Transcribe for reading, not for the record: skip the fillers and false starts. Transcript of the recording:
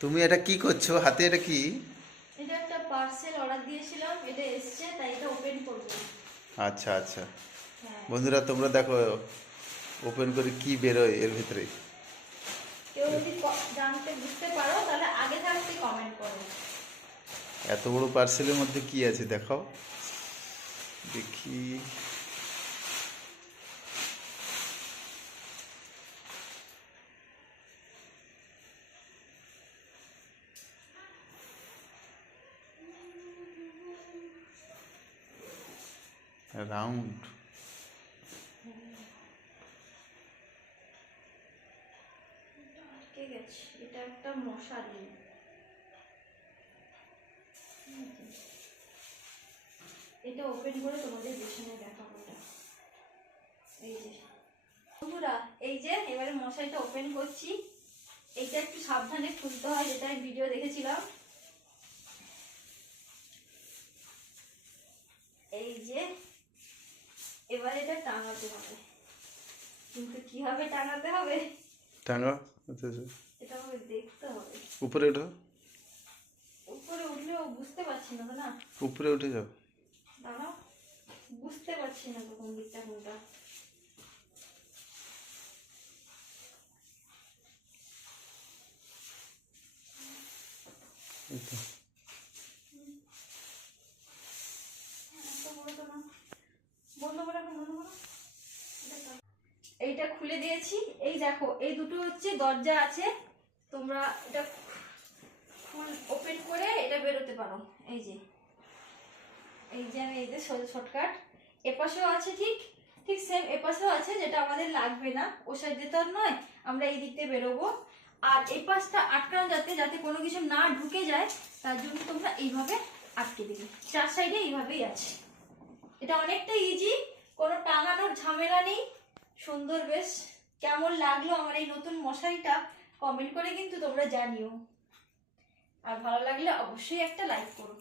তুমি এটা কি করছো হাতে? এটা কি? এটা একটা পার্সেল অর্ডার দিয়েছিলাম, এটা এসেছে, তাই এটা ওপেন করব। আচ্ছা আচ্ছা। হ্যাঁ। বন্ধুরা তোমরা দেখো ওপেন করে কি বেরোয় এর ভিতরে। কেউ যদি জানতে বুঝতে পারো তাহলে আগে থাকতে কমেন্ট করো। এত বড় পার্সেলের মধ্যে কি আছে দেখাও দেখি। রাউন্ড। আটকে গেছে, এটা একটা মশারি। এটা ওপেন করে তোমাদের পেছনে দেখাবো। এটা এই যে বন্ধুরা, এই যে এবারে মশারিটা ওপেন করছি। এইটা একটু সাবধানে খুলতে হয়, যেটা আমি ভিডিও দেখেছিলাম। এই যে এবারে এটা টাঙাতে হবে, কিন্তু কিভাবে টাঙাতে হবে টাঙ্গা। আচ্ছা আচ্ছা। এটা আমাকে দেখতে হবে। উপরে ওঠো। উপরে উঠলেও বুঝতে পারছি না তো না। উপরে উঠে যাও। দাঁড়াও, বুঝতে পারছি না তো কোন দিকটা কোনটা। এই তো। এত বড় তো না। বন্ধ করে রাখো, বন্ধ করো। এইটা খুলে দিয়েছি। এই দেখো, এই দুটো হচ্ছে দরজা আছে, তোমরা এটা ওপেন করে এটা বেরোতে পারো। এই যে আমি এই যে শর্টকাট এপাশেও আছে, ঠিক ঠিক সেম এপাশেও আছে, যেটা আমাদের লাগবে না। ও সাইডে তো আর নয়, আমরা এই দিক দিয়ে বেরোবো। আর এই পাশটা আটকানো যাতে যাতে কোনো কিছু না ঢুকে যায়, তার জন্য তোমরা এইভাবে আটকে দিবে। চার সাইডে এইভাবেই আছে। এটা অনেকটা ইজি, কোনো টাঙানোর ঝামেলা নেই। সুন্দর বেশ। কেমন লাগলো আমার এই নতুন মশারিটা কমেন্ট করে কিন্তু তোমরা জানিও। আর ভালো লাগলে অবশ্যই একটা লাইক করো।